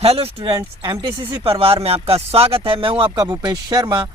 Hello students, एमटीसीसी परिवार में आपका स्वागत है। मैं हूं आपका भूपेश शर्मा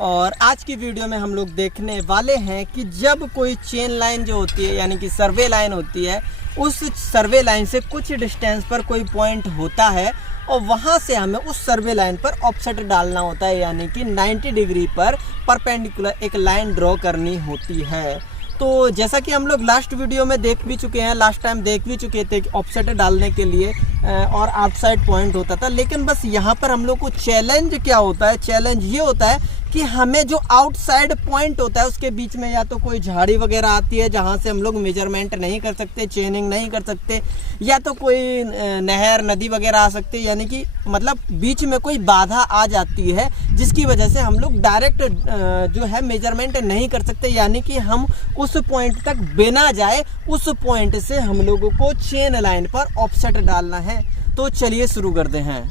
और आज की वीडियो में हम लोग देखने वाले हैं कि जब कोई चेन लाइन जो होती है यानी कि सर्वे लाइन होती है, उस सर्वे लाइन से कुछ डिस्टेंस पर कोई पॉइंट होता है और वहां से हमें उस सर्वे लाइन पर ऑफसेट डालना होता है, यानी कि 90 डिग्री पर परपेंडिकुलर एक लाइन ड्रॉ करनी होती है। तो जैसा कि हम लोग लास्ट वीडियो में देख भी चुके हैं, लास्ट टाइम देख भी चुके थे कि ऑफसेट डालने के लिए और आउटसाइड पॉइंट होता था, लेकिन बस यहाँ पर हम लोग को चैलेंज क्या होता है, चैलेंज ये होता है कि हमें जो आउटसाइड पॉइंट होता है उसके बीच में या तो कोई झाड़ी वगैरह आती है जहाँ से हम लोग मेजरमेंट नहीं कर सकते, चेनिंग नहीं कर सकते, या तो कोई नहर नदी वगैरह आ सकती है, यानी कि मतलब बीच में कोई बाधा आ जाती है जिसकी वजह से हम लोग डायरेक्ट जो है मेजरमेंट नहीं कर सकते, यानी कि हम उस पॉइंट तक बिना जाए उस पॉइंट से हम लोगों को चेन लाइन पर ऑफसेट डालना है। तो चलिए शुरू करते हैं।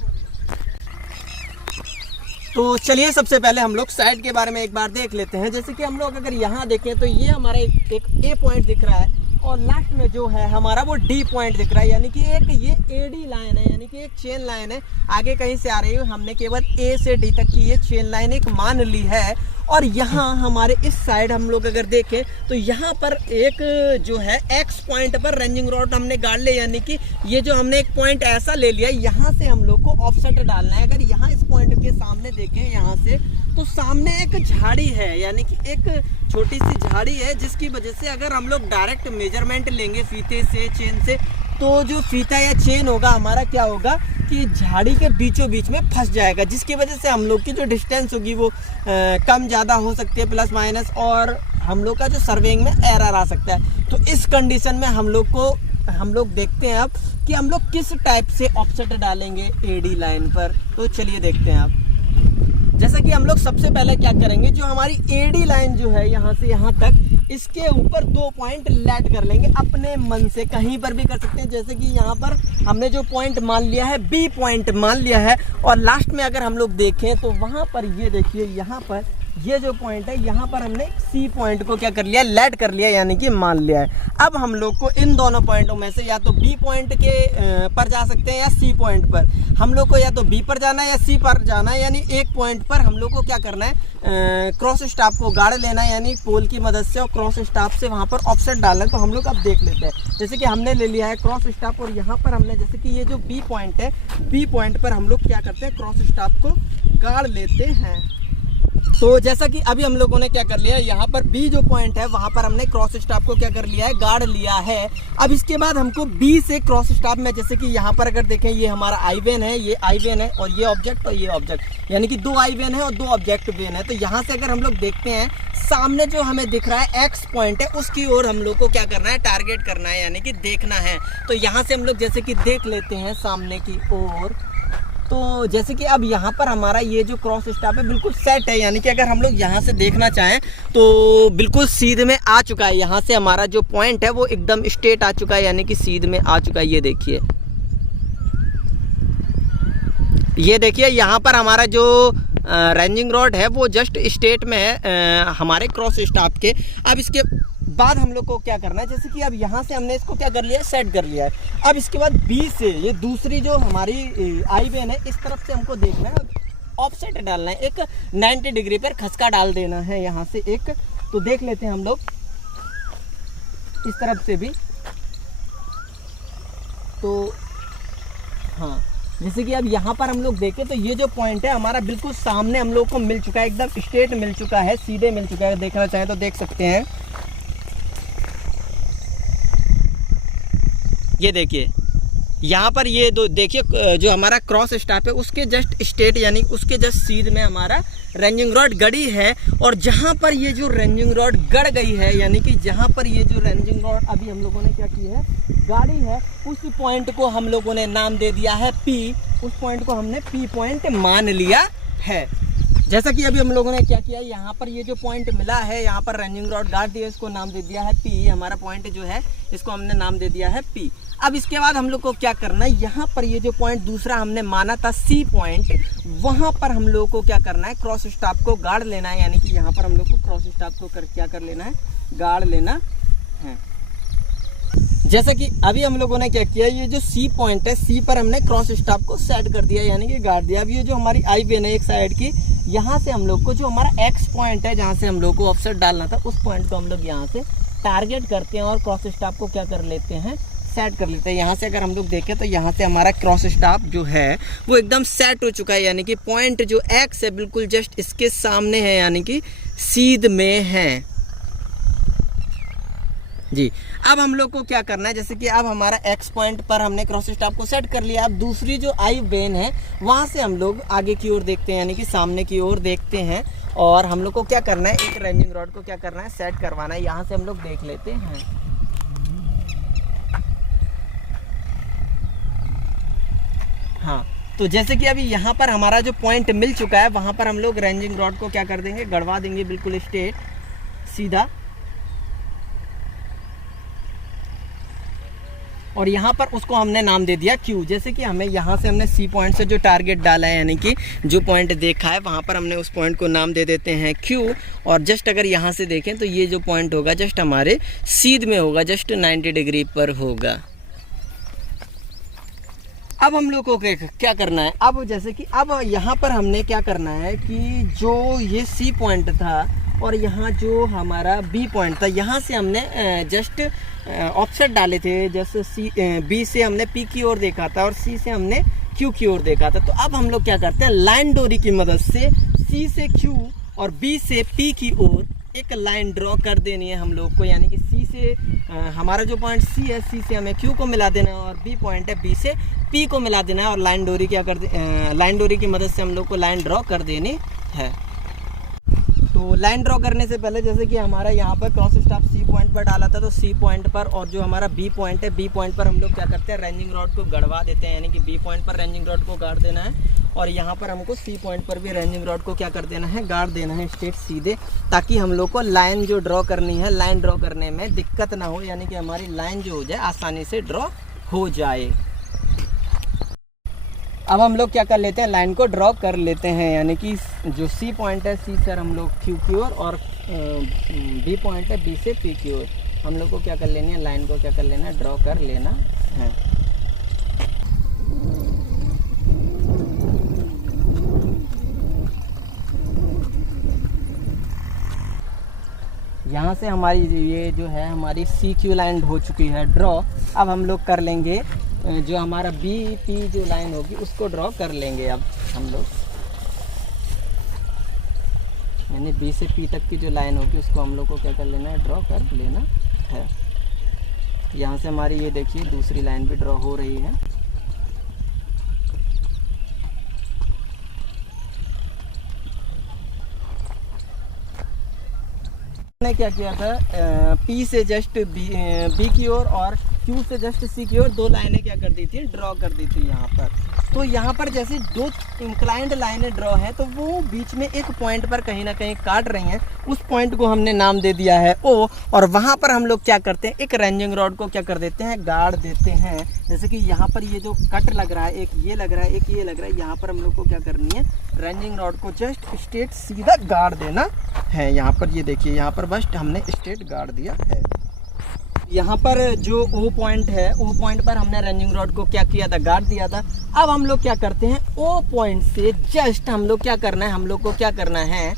तो चलिए सबसे पहले हम लोग साइड के बारे में एक बार देख लेते हैं। जैसे कि हम लोग अगर यहाँ देखें तो ये हमारा एक ए पॉइंट दिख रहा है और लास्ट में जो है हमारा वो डी पॉइंट दिख रहा है, यानी कि एक ये एडी लाइन है, यानी कि एक चेन लाइन है, आगे कहीं से आ रही है। हमने केवल ए से डी तक की ये चेन लाइन एक मान ली है और यहाँ हमारे इस साइड हम लोग अगर देखें तो यहाँ पर एक जो है एक्स पॉइंट पर रेंजिंग रॉड हमने गाड़ लिया, यानी कि ये जो हमने एक पॉइंट ऐसा ले लिया, यहाँ से हम लोग को ऑफसेट डालना है। अगर यहाँ इस पॉइंट के सामने देखें यहाँ से तो सामने एक झाड़ी है, यानी कि एक छोटी सी झाड़ी है, जिसकी वजह से अगर हम लोग डायरेक्ट मेजरमेंट लेंगे फीते से, चेन से, तो जो फीता या चेन होगा हमारा क्या होगा कि झाड़ी के बीचों बीच में फंस जाएगा, जिसकी वजह से हम लोग की जो डिस्टेंस होगी वो कम ज़्यादा हो सकती है, प्लस माइनस, और हम लोग का जो सर्वेइंग में एरर आ सकता है। तो इस कंडीशन में हम लोग देखते हैं अब कि हम लोग किस टाइप से ऑफसेट डालेंगे एडी लाइन पर। तो चलिए देखते हैं आप। जैसा कि हम लोग सबसे पहले क्या करेंगे, जो हमारी एडी लाइन जो है यहाँ से यहाँ तक, इसके ऊपर 2 पॉइंट लेट कर लेंगे अपने मन से, कहीं पर भी कर सकते हैं। जैसे कि यहाँ पर हमने जो पॉइंट मान लिया है बी पॉइंट मान लिया है और लास्ट में अगर हम लोग देखें तो वहाँ पर ये देखिए, यहाँ पर ये जो पॉइंट है यहाँ पर हमने सी पॉइंट को क्या कर लिया, लेट कर लिया, यानी कि मान लिया है। अब हम लोग को इन दोनों पॉइंटों में से या तो बी पॉइंट के पर जा सकते हैं या सी पॉइंट पर। हम लोग को या तो बी पर जाना है या सी पर जाना है, यानी एक पॉइंट पर हम लोग को क्या करना है, क्रॉस स्टाफ को गाड़ लेना है, यानी पोल की मदद से, और क्रॉस स्टाफ से वहाँ पर ऑफसेट डालना है। तो हम लोग अब देख लेते हैं। जैसे कि हमने ले लिया है क्रॉस स्टाफ और यहाँ पर हमने, जैसे कि ये जो बी पॉइंट है, बी पॉइंट पर हम लोग क्या करते हैं, क्रॉस स्टाफ को गाड़ लेते हैं। तो जैसा कि अभी हम लोगों ने क्या कर लिया है, यहाँ पर बी जो पॉइंट है वहाँ पर हमने क्रॉस स्टाफ को क्या कर लिया है, गाड़ लिया है। अब इसके बाद हमको बी से क्रॉस स्टाफ में, जैसे कि यहाँ पर अगर देखें, ये हमारा आई वेन है, ये आई वेन है और ये ऑब्जेक्ट और ये ऑब्जेक्ट, यानी कि 2 आई वेन है और 2 ऑब्जेक्ट वेन है। तो यहाँ से अगर हम लोग देखते हैं, सामने जो हमें दिख रहा है एक्स पॉइंट है, उसकी ओर हम लोग को क्या करना है, टारगेट करना है, यानी कि देखना है। तो यहाँ से हम लोग जैसे कि देख लेते हैं सामने की ओर। तो जैसे कि अब यहाँ पर हमारा ये जो क्रॉस स्टाफ है बिल्कुल सेट है, यानी कि अगर हम लोग यहाँ से देखना चाहें तो बिल्कुल सीध में आ चुका है। यहाँ से हमारा जो पॉइंट है वो एकदम स्ट्रेट आ चुका है, यानी कि सीध में आ चुका है। ये देखिए यहाँ पर हमारा जो रेंजिंग रॉड है वो जस्ट स्ट्रेट में है हमारे क्रॉस स्टाफ के। अब इसके बाद हम लोग को क्या करना है, जैसे कि अब यहाँ से हमने इसको क्या कर लिया है, सेट कर लिया है। अब इसके बाद बी से ये दूसरी जो हमारी आई वेन है, इस तरफ से हमको देखना है, ऑफसेट डालना है, एक 90 डिग्री पर खसका डाल देना है यहाँ से एक। तो देख लेते हैं हम लोग इस तरफ से भी। तो हाँ, जैसे कि अब यहाँ पर हम लोग देखें तो ये जो पॉइंट है हमारा बिल्कुल सामने हम लोग को मिल चुका है, एकदम स्ट्रेट मिल चुका है, सीधे मिल चुका है। देखना चाहें तो देख सकते हैं, ये देखिए यहाँ पर ये दो देखिए, जो हमारा क्रॉस स्टाफ है उसके जस्ट स्ट्रेट, यानी उसके जस्ट सीध में हमारा रेंजिंग रॉड गड़ी है। और जहाँ पर ये जो रेंजिंग रॉड गड़ गई है, यानी कि जहाँ पर ये जो रेंजिंग रॉड अभी हम लोगों ने क्या की है, गाड़ी है, उस पॉइंट को हम लोगों ने नाम दे दिया है पी। उस पॉइंट को हमने पी पॉइंट मान लिया है। जैसा कि अभी हम लोगों ने क्या किया, यहाँ पर ये जो पॉइंट मिला है, यहाँ पर रेंजिंग रॉड गाड़ दिया, इसको नाम दे दिया है पी। हमारा पॉइंट जो है इसको हमने नाम दे दिया है पी। अब इसके बाद हम लोग को क्या करना है, यहाँ पर ये जो पॉइंट दूसरा हमने माना था सी पॉइंट, वहाँ पर हम लोग को क्या करना है, क्रॉस स्टाफ को गाड़ लेना है, यानी कि यहाँ पर हम लोग को क्रॉस स्टाफ को क्या कर लेना है, गाड़ लेना है। जैसा कि अभी हम लोगों ने क्या किया, ये जो सी पॉइंट है, सी पर हमने क्रॉस स्टाफ को सेट कर दिया, यानी कि गाड़ दिया। अब ये जो हमारी आई वेन है एक साइड की, यहाँ से हम लोग को जो हमारा एक्स पॉइंट है जहाँ से हम लोग को ऑफसेट डालना था, उस पॉइंट को हम लोग यहाँ से टारगेट करते हैं और क्रॉस स्टाफ को क्या कर लेते हैं, सेट कर लेते हैं। यहाँ से अगर हम लोग देखें तो यहाँ से हमारा क्रॉस स्टाफ जो है वो एकदम सेट हो चुका है, यानी कि पॉइंट जो एक्स है बिल्कुल जस्ट इसके सामने है, यानी कि सीध में है जी। अब हम लोग को क्या करना है, जैसे कि अब हमारा एक्स पॉइंट पर हमने क्रॉस स्टाफ को सेट कर लिया। अब दूसरी जो आई वेन है वहाँ से हम लोग आगे की ओर देखते हैं, यानी कि सामने की ओर देखते हैं, और हम लोग को क्या करना है, एक रेंजिंग रॉड को क्या करना है, सेट करवाना है। यहाँ से हम लोग देख लेते हैं। हाँ, तो जैसे कि अभी यहाँ पर हमारा जो पॉइंट मिल चुका है, वहाँ पर हम लोग रेंजिंग रॉड को क्या कर देंगे, गड़वा देंगे बिल्कुल स्ट्रेट सीधा। और यहाँ पर उसको हमने नाम दे दिया Q। जैसे कि हमें यहाँ से हमने C पॉइंट से जो टारगेट डाला है, यानी कि जो पॉइंट देखा है, वहाँ पर हमने उस पॉइंट को नाम दे देते हैं Q। और जस्ट अगर यहाँ से देखें तो ये जो पॉइंट होगा जस्ट हमारे सीध में होगा, जस्ट 90 डिग्री पर होगा। अब हम लोग को क्या करना है, अब जैसे कि अब यहाँ पर हमने क्या करना है कि जो ये C पॉइंट था और यहाँ जो हमारा B पॉइंट था, यहाँ से हमने जस्ट ऑफसेट डाले थे। जैसे B से हमने P की ओर देखा था और C से हमने Q की ओर देखा था। तो अब हम लोग क्या करते हैं, लाइन डोरी की मदद से C से Q और B से P की ओर एक लाइन ड्रॉ कर देनी है हम लोग को, यानी कि C से हमारा जो पॉइंट C है, C से हमें Q को मिला देना है, और B पॉइंट है, B से P को मिला देना है। और लाइन डोरी क्या कर लाइन डोरी की मदद से हम लोग को लाइन ड्रॉ कर देनी है। तो लाइन ड्रॉ करने से पहले जैसे कि हमारा यहाँ पर क्रॉस स्टाफ C पॉइंट पर डाला था, तो C पॉइंट पर और जो हमारा B पॉइंट है, B पॉइंट पर हम लोग क्या करते हैं, रेंजिंग रॉड को गड़वा देते हैं, यानी कि B पॉइंट पर रेंजिंग रॉड को गाड़ देना है। और यहाँ पर हमको C पॉइंट पर भी रेंजिंग रॉड को क्या कर देना है, गाड़ देना है स्ट्रेट सीधे, ताकि हम लोग को लाइन जो ड्रॉ करनी है, लाइन ड्रॉ करने में दिक्कत ना हो, यानी कि हमारी लाइन जो हो जाए आसानी से ड्रॉ हो जाए। अब हम लोग क्या कर लेते हैं, लाइन को ड्रॉ कर लेते हैं, यानी कि जो C पॉइंट है, C से हम लोग Q की ओर, और B पॉइंट है, B से P की ओर हम लोग को क्या कर लेनी है, लाइन को क्या कर लेना है, ड्रॉ कर लेना है। यहाँ से हमारी ये जो है हमारी CQ लाइन हो चुकी है ड्रॉ। अब हम लोग कर लेंगे जो हमारा BP जो लाइन होगी उसको ड्रॉ कर लेंगे। अब हम लोग यानी B से P तक की जो लाइन होगी उसको हम लोग को क्या कर लेना है, ड्रॉ कर लेना है। यहाँ से हमारी ये देखिए दूसरी लाइन भी ड्रॉ हो रही है। मैंने क्या किया था, P से जस्ट B की ओर और Q से जस्ट C की ओर दो लाइनें क्या कर दी थी, ड्रॉ कर दी थी यहाँ पर। तो यहाँ पर जैसे दो इंक्लाइंड लाइनें ड्रॉ है, तो वो बीच में एक पॉइंट पर कहीं ना कहीं काट रही हैं। उस पॉइंट को हमने नाम दे दिया है O, और वहाँ पर हम लोग क्या करते हैं, एक रेंजिंग रॉड को क्या कर देते हैं, गाड़ देते हैं। जैसे कि यहाँ पर ये जो कट लग रहा है, एक ये लग रहा है, एक ये लग रहा है, यहाँ पर हम लोग को क्या करनी है, रेंजिंग रॉड को जस्ट स्ट्रेट सीधा गाड़ देना है। यहाँ पर ये देखिए, यहाँ पर बस हमने स्ट्रेट गाड़ दिया है। यहाँ पर जो O पॉइंट है, O पॉइंट पर हमने रेंजिंग रॉड को क्या किया था, गाड़ दिया था। अब हम लोग क्या करते हैं, O पॉइंट से जस्ट हम लोग क्या करना है, हम लोग को क्या करना है,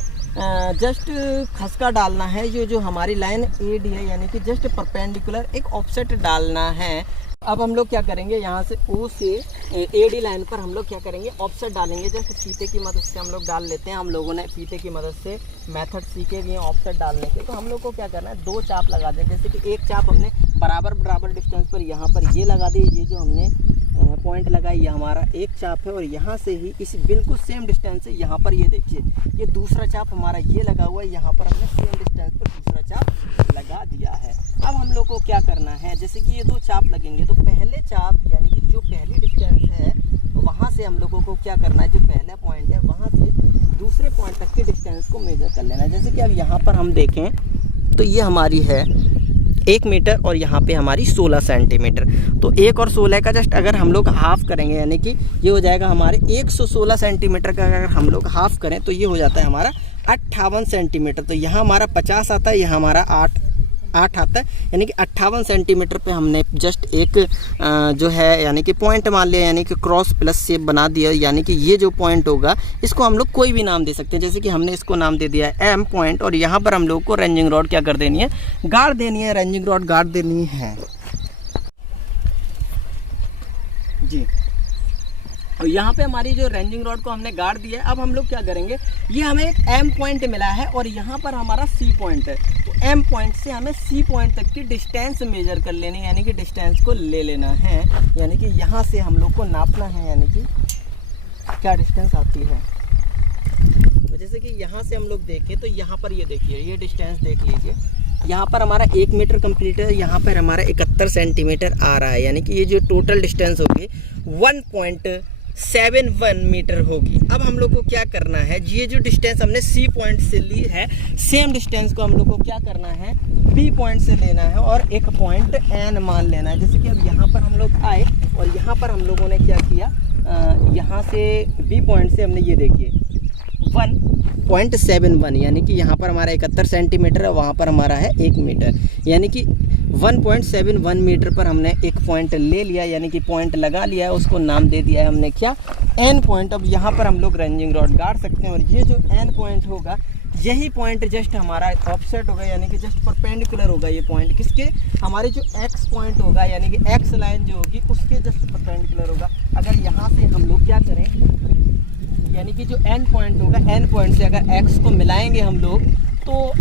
जस्ट खसका डालना है। ये जो हमारी लाइन AD है, यानी कि जस्ट परपेंडिकुलर एक ऑफसेट डालना है। अब हम लोग क्या करेंगे, यहाँ से O से AD लाइन पर हम लोग क्या करेंगे, ऑफसेट डालेंगे। जस्ट फीते की मदद से हम लोग डाल लेते हैं। हम लोगों ने फीते की मदद से मेथड सीखे भी हैं ऑफसेट डालने के। तो हम लोग को क्या करना है, दो चाप लगा दें। जैसे कि एक चाप हमने बराबर डिस्टेंस पर यहाँ पर ये लगा दी, ये जो हमने पॉइंट लगाई ये हमारा एक चाप है, और यहाँ से ही इस बिल्कुल सेम डिस्टेंस से यहाँ पर ये देखिए, ये दूसरा चाप हमारा ये लगा हुआ है। यहाँ पर हमने सेम डिस्टेंस पर दूसरा चाप लगा दिया है। अब हम लोग को क्या करना है, जैसे कि ये दो चाप लगेंगे, तो पहले चाप यानी कि जो पहली डिस्टेंस है, तो वहाँ से हम लोगों को क्या करना है, जो पहला पॉइंट है वहाँ से दूसरे पॉइंट तक की डिस्टेंस को मेजर कर लेना है। जैसे कि अब यहाँ पर हम देखें तो ये हमारी है 1 मीटर और यहाँ पे हमारी 16 सेंटीमीटर। तो 1 और 16 का जस्ट अगर हम लोग हाफ करेंगे, यानी कि ये हो जाएगा हमारे 116 सेंटीमीटर का अगर हम लोग हाफ करें तो ये हो जाता है हमारा 58 सेंटीमीटर। तो यहाँ हमारा 50 आता है, यहाँ हमारा 8 8 आता है, यानी कि 58 सेंटीमीटर पे हमने जस्ट एक जो है यानी कि पॉइंट मान लिया, यानी कि क्रॉस प्लस शेप बना दिया। यानी कि ये जो पॉइंट होगा इसको हम लोग कोई भी नाम दे सकते हैं, जैसे कि हमने इसको नाम दे दिया है एम पॉइंट, और यहाँ पर हम लोग को रेंजिंग रॉड क्या कर देनी है, गाड़ देनी है, रेंजिंग रॉड गाड़ देनी है जी। और यहाँ पे हमारी जो रेंजिंग रॉड को हमने गाड़ दिया है। अब हम लोग क्या करेंगे, ये हमें एक एम पॉइंट मिला है और यहाँ पर हमारा सी पॉइंट है, तो एम पॉइंट से हमें सी पॉइंट तक की डिस्टेंस मेजर कर लेनी है, यानी कि डिस्टेंस को ले लेना है, यानी कि यहाँ से हम लोग को नापना है, यानी कि क्या डिस्टेंस आती है। तो जैसे कि यहाँ से हम लोग देखें तो यहाँ पर ये देखिए, ये डिस्टेंस देख लीजिए, यहाँ पर हमारा 1 मीटर कंप्लीट है, यहाँ पर हमारा 71 सेंटीमीटर आ रहा है, यानी कि ये जो टोटल डिस्टेंस होगी 1.71 मीटर होगी। अब हम लोग को क्या करना है, ये जो डिस्टेंस हमने सी पॉइंट से ली है, सेम डिस्टेंस को हम लोग को क्या करना है, बी पॉइंट से लेना है और एक पॉइंट एन मान लेना है। जैसे कि अब यहाँ पर हम लोग आए और यहाँ पर हम लोगों ने क्या किया, यहाँ से बी पॉइंट से हमने ये देखिए 1.71, यानी कि यहाँ पर हमारा 71 सेंटीमीटर है, वहाँ पर हमारा है 1 मीटर, यानी कि 1.71 मीटर पर हमने एक पॉइंट ले लिया, यानी कि पॉइंट लगा लिया है, उसको नाम दे दिया है हमने क्या, एन पॉइंट। अब यहाँ पर हम लोग रेंजिंग रॉड गाड़ सकते हैं और ये जो एन पॉइंट होगा, यही पॉइंट जस्ट हमारा ऑफसेट होगा, यानी कि जस्ट परपेंडिकुलर होगा ये पॉइंट, किसके, हमारे जो एक्स पॉइंट होगा, यानी कि एक्स लाइन जो होगी उसके जस्ट परपेंडिकुलर होगा। अगर यहाँ से हम लोग क्या करें, यानी कि जो एन पॉइंट होगा, एन पॉइंट से अगर एक्स को मिलाएंगे हम लोग, तो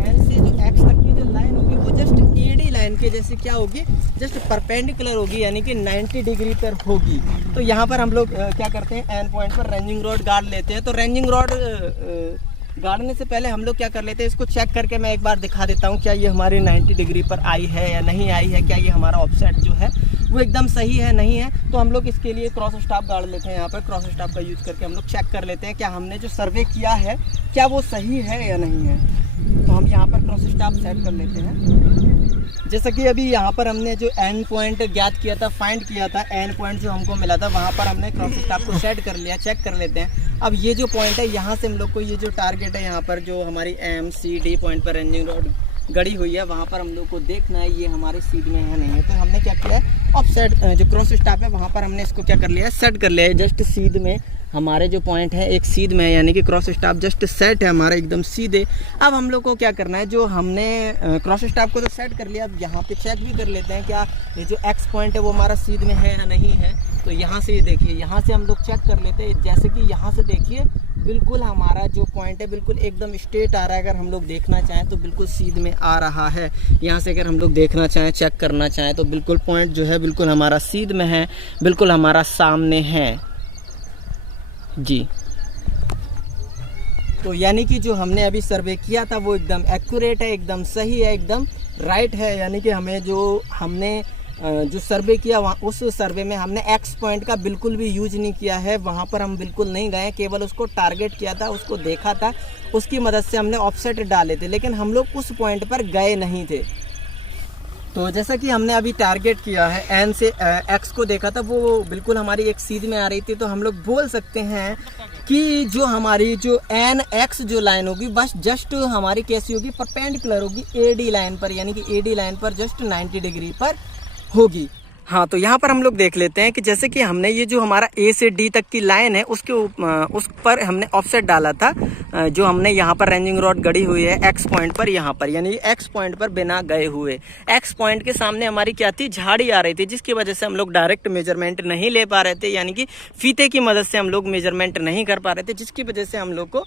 एन से जो एक्स तक की जो लाइन होगी वो जस्ट एडी लाइन के जैसे क्या होगी, जस्ट परपेंडिकुलर होगी, यानी कि 90 डिग्री पर होगी। तो यहाँ पर हम लोग क्या करते हैं, एन पॉइंट पर रेंजिंग रॉड गाड़ लेते हैं। तो रेंजिंग रॉड गाड़ने से पहले हम लोग क्या कर लेते हैं, इसको चेक करके मैं एक बार दिखा देता हूँ, क्या ये हमारी 90 डिग्री पर आई है या नहीं आई है, क्या ये हमारा ऑफसेट जो है वो एकदम सही है नहीं है। तो हम लोग इसके लिए क्रॉस स्टाफ गाड़ लेते हैं, यहाँ पर क्रॉस स्टाफ का यूज़ करके हम लोग चेक कर लेते हैं क्या हमने जो सर्वे किया है क्या वो सही है या नहीं है। तो हम यहाँ पर क्रॉस स्टाफ सेट कर लेते हैं। जैसा कि अभी यहाँ पर हमने जो एंड पॉइंट ज्ञात किया था, फाइंड किया था, एंड पॉइंट जो हमको मिला था, वहाँ पर हमने क्रॉस स्टाफ को सेट कर लिया। चेक कर लेते हैं अब ये जो पॉइंट है, यहाँ से हम लोग को ये जो टारगेट है, यहाँ पर जो हमारी एम सी डी पॉइंट पर रेंजिंग रॉड गड़ी हुई है, वहाँ पर हम लोग को देखना है ये हमारे सीध में है नहीं है। तो हमने क्या किया है, ऑफ सेट जो क्रॉस स्टाफ है वहाँ पर हमने इसको क्या कर लिया है, सेट कर लिया है। जस्ट सीध में हमारे जो पॉइंट है एक सीध में है, यानी कि क्रॉस स्टाफ जस्ट सेट है हमारा एकदम सीधे। अब हम लोग को क्या करना है, जो हमने क्रॉस स्टाफ को तो सेट कर लिया, अब यहाँ पे चेक भी कर लेते हैं क्या ये जो एक्स पॉइंट है वो हमारा सीध में है या नहीं है। तो यहाँ से ये देखिए, यहाँ से हम लोग चेक कर लेते हैं। जैसे कि यहाँ से देखिए बिल्कुल हमारा जो पॉइंट है बिल्कुल एकदम स्ट्रेट आ रहा है। अगर हम लोग देखना चाहें तो बिल्कुल सीध में आ रहा है। यहाँ से अगर हम लोग देखना चाहें, चेक करना चाहें तो बिल्कुल पॉइंट जो है बिल्कुल हमारा सीध में है, बिल्कुल हमारा सामने है जी। तो यानी कि जो हमने अभी सर्वे किया था वो एकदम एक्यूरेट है, एकदम सही है, एकदम राइट है। यानी कि हमें जो हमने जो सर्वे किया वहाँ उस सर्वे में हमने एक्स पॉइंट का बिल्कुल भी यूज नहीं किया है, वहाँ पर हम बिल्कुल नहीं गए, केवल उसको टारगेट किया था, उसको देखा था, उसकी मदद से हमने ऑफसेट डाले थे, लेकिन हम लोग उस पॉइंट पर गए नहीं थे। तो जैसा कि हमने अभी टारगेट किया है, एन से एक्स को देखा था, वो बिल्कुल हमारी एक सीध में आ रही थी। तो हम लोग बोल सकते हैं कि जो हमारी जो एन एक्स जो लाइन होगी बस जस्ट हमारी कैसी होगी, परपेंडिकुलर होगी एडी लाइन पर, यानी कि एडी लाइन पर जस्ट 90 डिग्री पर होगी। हाँ, तो यहाँ पर हम लोग देख लेते हैं कि जैसे कि हमने ये जो हमारा ए से डी तक की लाइन है उसके उस पर हमने ऑफसेट डाला था, जो हमने यहाँ पर रेंजिंग रॉड गड़ी हुई है एक्स पॉइंट पर, यहाँ पर यानी एक्स पॉइंट पर बिना गए हुए। एक्स पॉइंट के सामने हमारी क्या थी, झाड़ी आ रही थी, जिसकी वजह से हम लोग डायरेक्ट मेजरमेंट नहीं ले पा रहे थे, यानी कि फीते की मदद से हम लोग मेजरमेंट नहीं कर पा रहे थे, जिसकी वजह से हम लोग को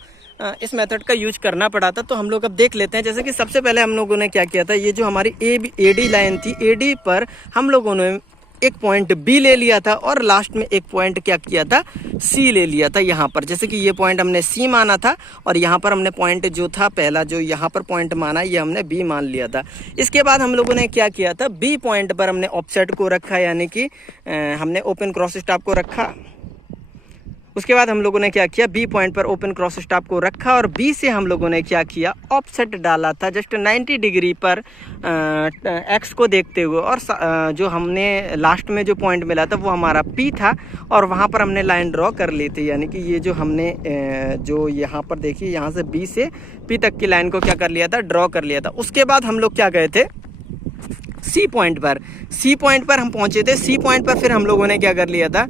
इस मेथड का यूज करना पड़ा था। तो हम लोग अब देख लेते हैं। जैसे कि सबसे पहले हम लोगों ने क्या किया था, ये जो हमारी एडी लाइन थी, एडी पर हम लोगों ने एक पॉइंट बी ले लिया था और लास्ट में एक पॉइंट क्या किया था, सी ले लिया था यहाँ पर। जैसे कि ये पॉइंट हमने सी माना था और यहाँ पर हमने पॉइंट जो था पहला जो यहाँ पर पॉइंट माना, ये हमने बी मान लिया था। इसके बाद हम लोगों ने क्या किया था, बी पॉइंट पर हमने ऑफसेट को रखा, यानी कि हमने ओपन क्रॉस स्टाफ को रखा उसके बाद हम लोगों ने क्या किया, बी पॉइंट पर ओपन क्रॉस स्टॉप को रखा और बी से हम लोगों ने क्या किया, ऑफसेट डाला था जस्ट 90 डिग्री पर एक्स को देखते हुए। और जो हमने लास्ट में जो पॉइंट मिला था वो हमारा पी था और वहाँ पर हमने लाइन ड्रॉ कर ली थी। यानी कि ये जो हमने जो यहाँ पर देखिए, यहाँ से बी से पी तक की लाइन को क्या कर लिया था, ड्रॉ कर लिया था। उसके बाद हम लोग क्या गए थे, सी पॉइंट पर हम पहुंचे थे। सी पॉइंट पर फिर हम लोगों ने क्या कर लिया था,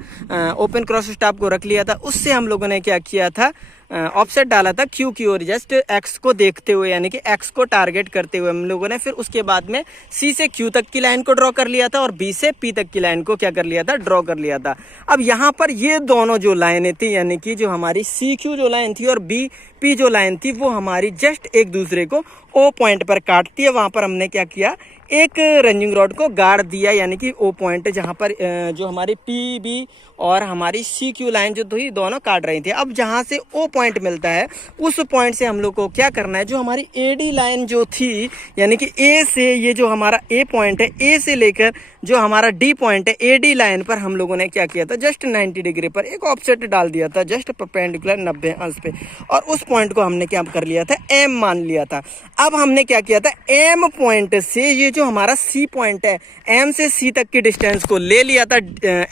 ओपन क्रॉस स्टॉप को रख लिया था। उससे हम लोगों ने क्या किया था, ऑफसेट डाला था क्यू की ओर, जस्ट एक्स को देखते हुए, यानी कि एक्स को टारगेट करते हुए हम लोगों ने फिर उसके बाद में सी से क्यू तक की लाइन को ड्रॉ कर लिया था और बी से पी तक की लाइन को क्या कर लिया था, ड्रॉ कर लिया था। अब यहाँ पर ये दोनों जो लाइनें थी, यानी कि जो हमारी सी क्यू जो लाइन थी और बी पी जो लाइन थी, वो हमारी जस्ट एक दूसरे को ओ पॉइंट पर काटती है। वहाँ पर हमने क्या किया, एक रंजिंग रॉड को गाड़ दिया, यानी कि ओ पॉइंट जहाँ पर जो हमारी पी बी और हमारी सी क्यू लाइन जो थी दोनों काट रही थी। अब जहाँ से ओ पॉइंट मिलता है उस पॉइंट से हम लोग को क्या करना है, जो हमारी एडी लाइन जो थी, यानी कि ए से ये जो हमारा ए पॉइंट है, ए से लेकर जो हमारा डी पॉइंट है, एडी लाइन पर हम लोगों ने क्या किया था, जस्ट 90 डिग्री पर एक ऑफसेट डाल दिया था, जस्ट परपेंडिकुलर 90 अंश पे। और उस पॉइंट को हमने क्या कर लिया था, एम मान लिया था। अब हमने क्या किया था, एम पॉइंट से ये जो हमारा सी पॉइंट है, एम से सी तक की डिस्टेंस को ले लिया था,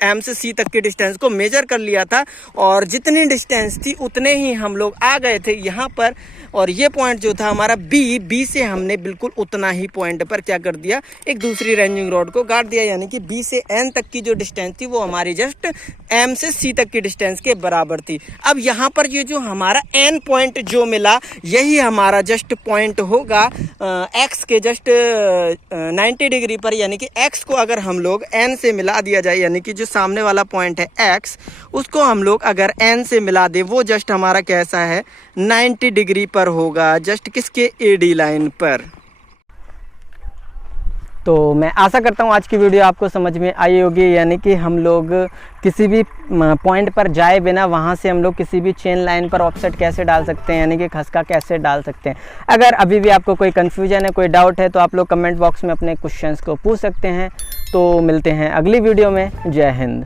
एम से सी तक की डिस्टेंस को मेजर कर लिया था और जितनी डिस्टेंस थी उतने ही हम लोग आ गए थे यहाँ पर। और ये पॉइंट जो था हमारा बी से हमने बिल्कुल उतना ही पॉइंट पर क्या कर दिया, एक दूसरी रेंजिंग रॉड को गाड़ दिया, यानी कि बी से एन तक की जो डिस्टेंस थी वो हमारी जस्ट एम से सी तक की डिस्टेंस के बराबर थी। अब यहाँ पर ये जो हमारा एन पॉइंट जो मिला, यही हमारा जस्ट पॉइंट होगा एक्स के जस्ट 90 डिग्री पर, यानी कि एक्स को अगर हम लोग एन से मिला दिया जाए, यानी कि जो सामने वाला पॉइंट है एक्स, उसको हम लोग अगर एन से मिला दे, वो जस्ट हमारा कैसा है, 90 डिग्री पर होगा, जस्ट किसके, एडी लाइन पर। तो मैं आशा करता हूँ आज की वीडियो आपको समझ में आई होगी, यानी कि हम लोग किसी भी पॉइंट पर जाए बिना वहाँ से हम लोग किसी भी चेन लाइन पर ऑफसेट कैसे डाल सकते हैं, यानी कि खसका कैसे डाल सकते हैं। अगर अभी भी आपको कोई कन्फ्यूजन है, कोई डाउट है, तो आप लोग कमेंट बॉक्स में अपने क्वेश्चंस को पूछ सकते हैं। तो मिलते हैं अगली वीडियो में। जय हिंद।